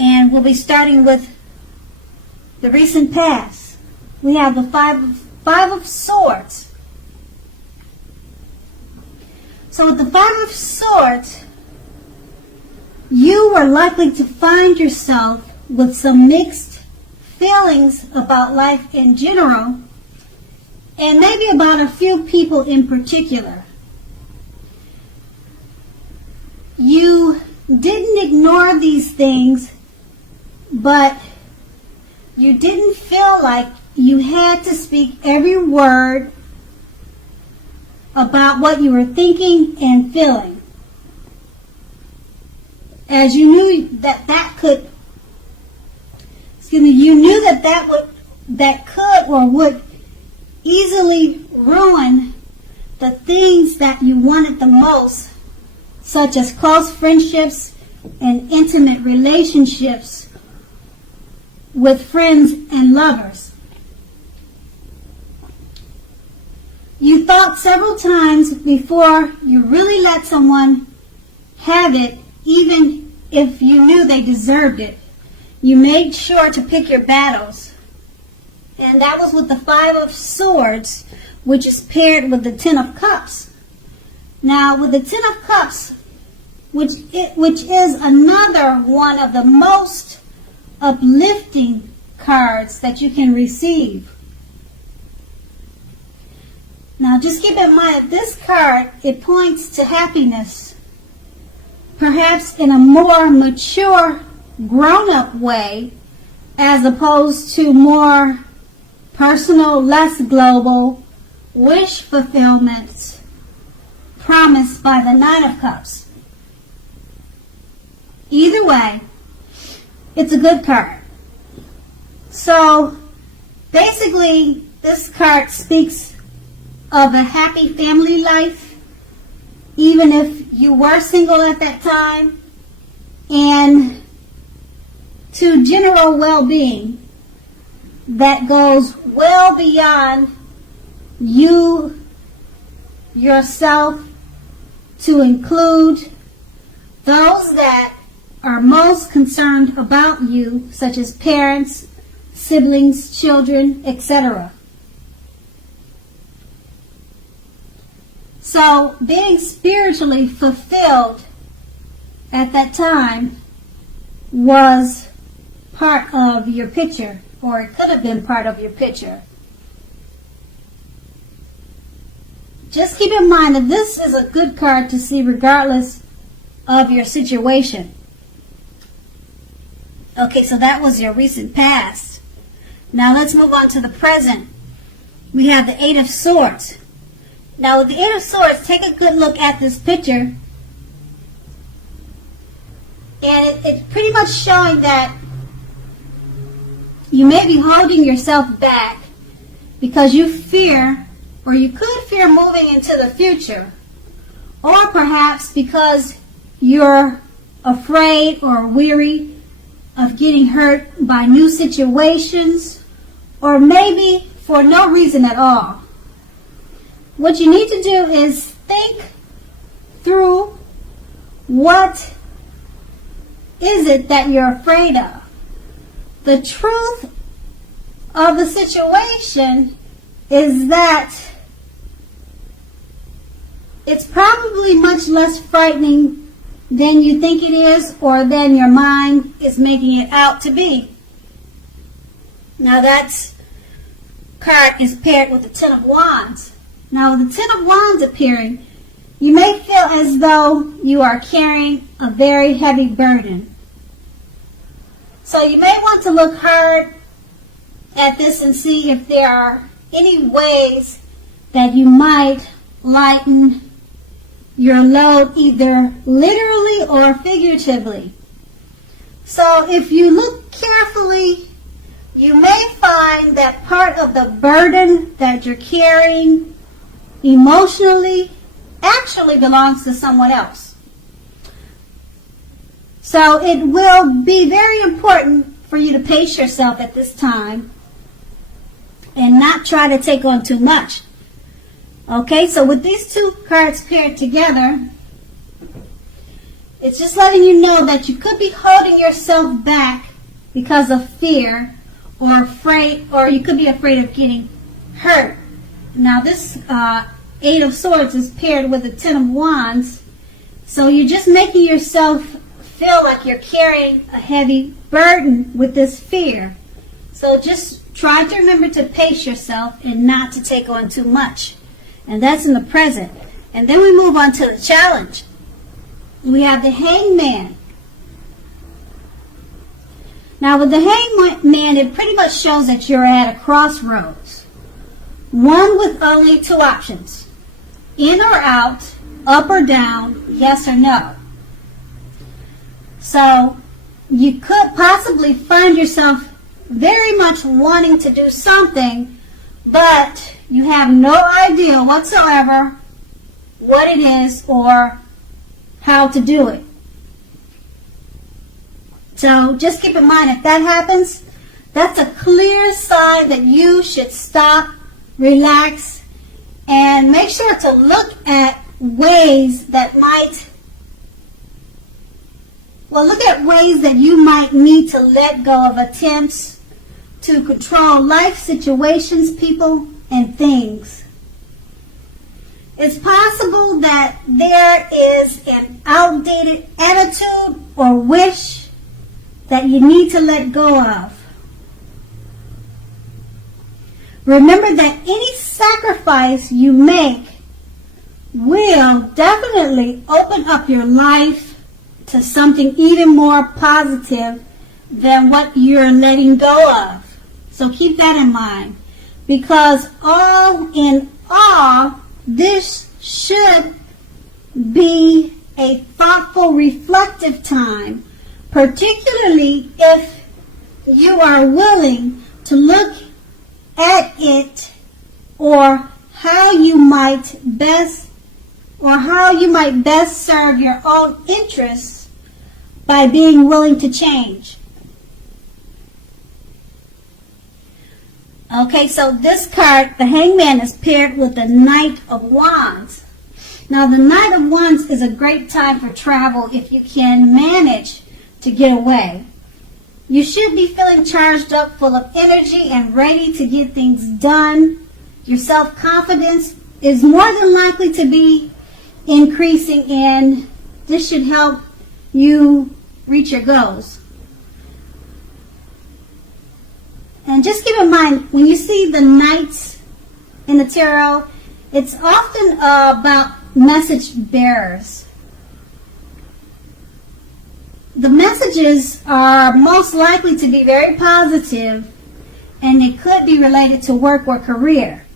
And we'll be starting with the recent past. We have the Five of Swords. So with the Five of Swords, you are likely to find yourself with some mixed feelings about life in general, and maybe about a few people in particular. You didn't ignore these things, but you didn't feel like you had to speak every word about what you were thinking and feeling, as you knew that could or would easily ruin the things that you wanted the most, such as close friendships and intimate relationships with friends and lovers. You thought several times before you really let someone have it, even if you knew they deserved it. You made sure to pick your battles. And that was with the Five of Swords, which is paired with the Ten of Cups. Now, with the Ten of Cups, which is another one of the most uplifting cards that you can receive. Now, just keep in mind that this card, it points to happiness, perhaps in a more mature, grown-up way, as opposed to more personal, less global, wish fulfillment promised by the Nine of Cups. Either way, it's a good card. So, basically, this card speaks of a happy family life, even if you were single at that time, and to general well-being that goes well beyond you yourself, to include those that are most concerned about you, such as parents, siblings, children, etc. So, being spiritually fulfilled at that time was part of your picture, or it could have been part of your picture. Just keep in mind that this is a good card to see regardless of your situation. Okay, so that was your recent past. Now let's move on to the present. We have the Eight of Swords. Now with the Eight of Swords, take a good look at this picture. And it's pretty much showing that you may be holding yourself back because you fear, or you could fear moving into the future, or perhaps because you're afraid or weary of getting hurt by new situations, or maybe for no reason at all. What you need to do is think through what is it that you're afraid of. The truth of the situation is that it's probably much less frightening than you think it is, or than your mind is making it out to be. Now that card is paired with the Ten of Wands. Now with the Ten of Wands appearing, you may feel as though you are carrying a very heavy burden. So you may want to look hard at this and see if there are any ways that you might lighten your load, either literally or figuratively. So if you look carefully, you may find that part of the burden that you're carrying emotionally actually belongs to someone else. So it will be very important for you to pace yourself at this time and not try to take on too much. Okay, so with these two cards paired together, It's just letting you know that you could be holding yourself back because of fear or afraid, or you could be afraid of getting hurt. Now this Eight of Swords is paired with the Ten of Wands, so you're just making yourself feel like you're carrying a heavy burden with this fear. So just try to remember to pace yourself and not to take on too much. And that's in the present. And then we move on to the challenge. We have the Hangman. Now with the Hangman, it pretty much shows that you're at a crossroads. One with only two options. In or out, up or down, yes or no. So you could possibly find yourself very much wanting to do something, but you have no idea whatsoever what it is or how to do it. So just keep in mind, if that happens, that's a clear sign that you should stop, relax, and make sure to look at ways that you might need to let go of attempts to control life situations, people, and things. It's possible that there is an outdated attitude or wish that you need to let go of. Remember that any sacrifice you make will definitely open up your life to something even more positive than what you're letting go of. So keep that in mind, because all in all, this should be a thoughtful, reflective time, particularly if you are willing to look at it or how you might best serve your own interests by being willing to change. Okay, so this card, the Hangman, is paired with the Knight of Wands. Now, the Knight of Wands is a great time for travel if you can manage to get away. You should be feeling charged up, full of energy, and ready to get things done. Your self-confidence is more than likely to be increasing, and this should help you reach your goals. And just keep in mind, when you see the knights in the tarot, it's often about message bearers. The messages are most likely to be very positive, and they could be related to work or career.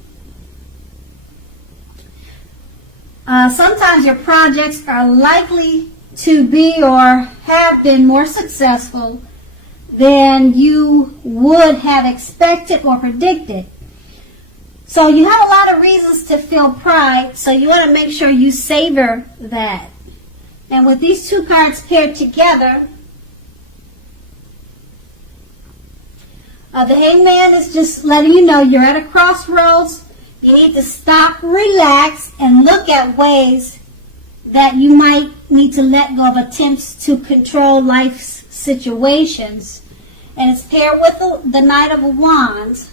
Sometimes your projects are likely to be or have been more successful than you would have expected or predicted. So you have a lot of reasons to feel pride, so you want to make sure you savor that. And with these two cards paired together, the Hangman is just letting you know you're at a crossroads. You need to stop, relax, and look at ways that you might need to let go of attempts to control life's situations. And it's paired with the Knight of Wands.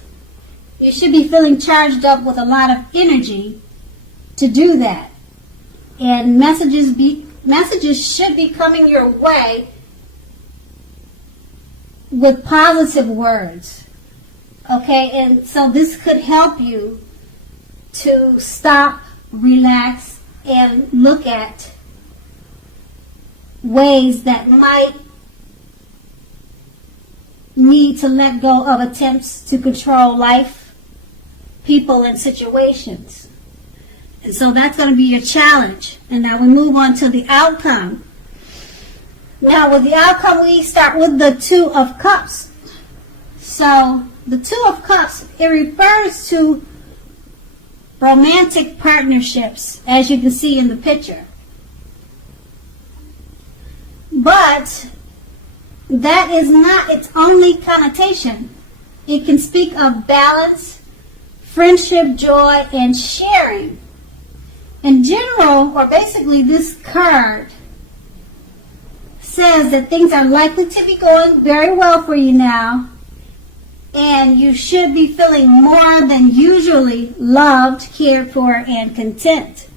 You should be feeling charged up with a lot of energy to do that. And messages should be coming your way with positive words. Okay, and so this could help you to stop, relax, and look at ways that might need to let go of attempts to control life, people, and situations. And so that's going to be your challenge. And now we move on to the outcome. Now with the outcome, we start with the Two of Cups. So the Two of Cups, it refers to romantic partnerships, as you can see in the picture. But that is not its only connotation. It can speak of balance, friendship, joy, and sharing. In general, or basically this card says that things are likely to be going very well for you now, and you should be feeling more than usually loved, cared for, and content.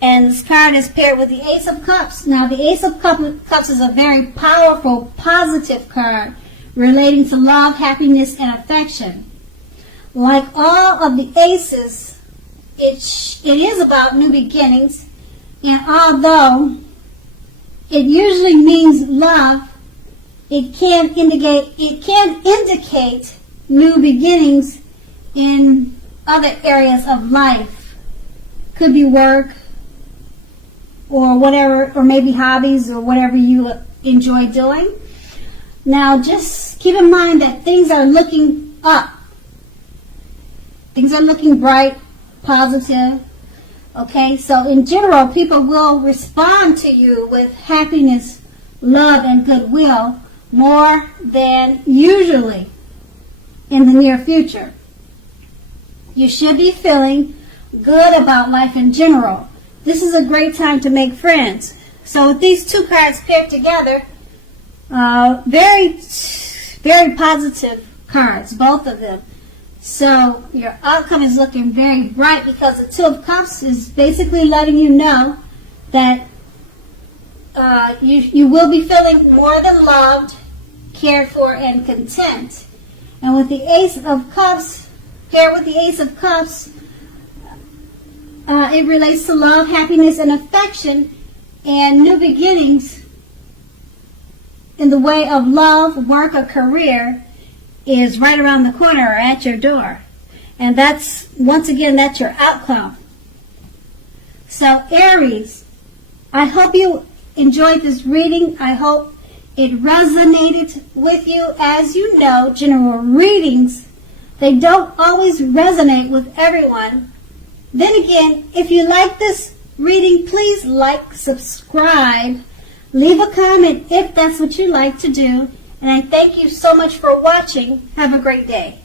And this card is paired with the Ace of Cups. Now, the Ace of Cups is a very powerful, positive card relating to love, happiness, and affection. Like all of the aces, it is about new beginnings, and although it usually means love, it can indicate new beginnings in other areas of life. Could be work, or whatever, or maybe hobbies, or whatever you enjoy doing. Now, just keep in mind that things are looking up. Things are looking bright, positive. Okay, so in general, people will respond to you with happiness, love, and goodwill more than usually in the near future. You should be feeling good about life in general. This is a great time to make friends. So with these two cards paired together, very, very positive cards, both of them. So your outcome is looking very bright, because the Two of Cups is basically letting you know that you will be feeling more than loved, cared for, and content. And with the Ace of Cups, paired with the Ace of Cups, it relates to love, happiness, and affection, and new beginnings in the way of love, work, or career is right around the corner or at your door. And that's, once again, that's your outcome. So Aries, I hope you enjoyed this reading. I hope it resonated with you. As you know, general readings, they don't always resonate with everyone. Then again, if you like this reading, please like, subscribe, leave a comment if that's what you like to do. And I thank you so much for watching. Have a great day.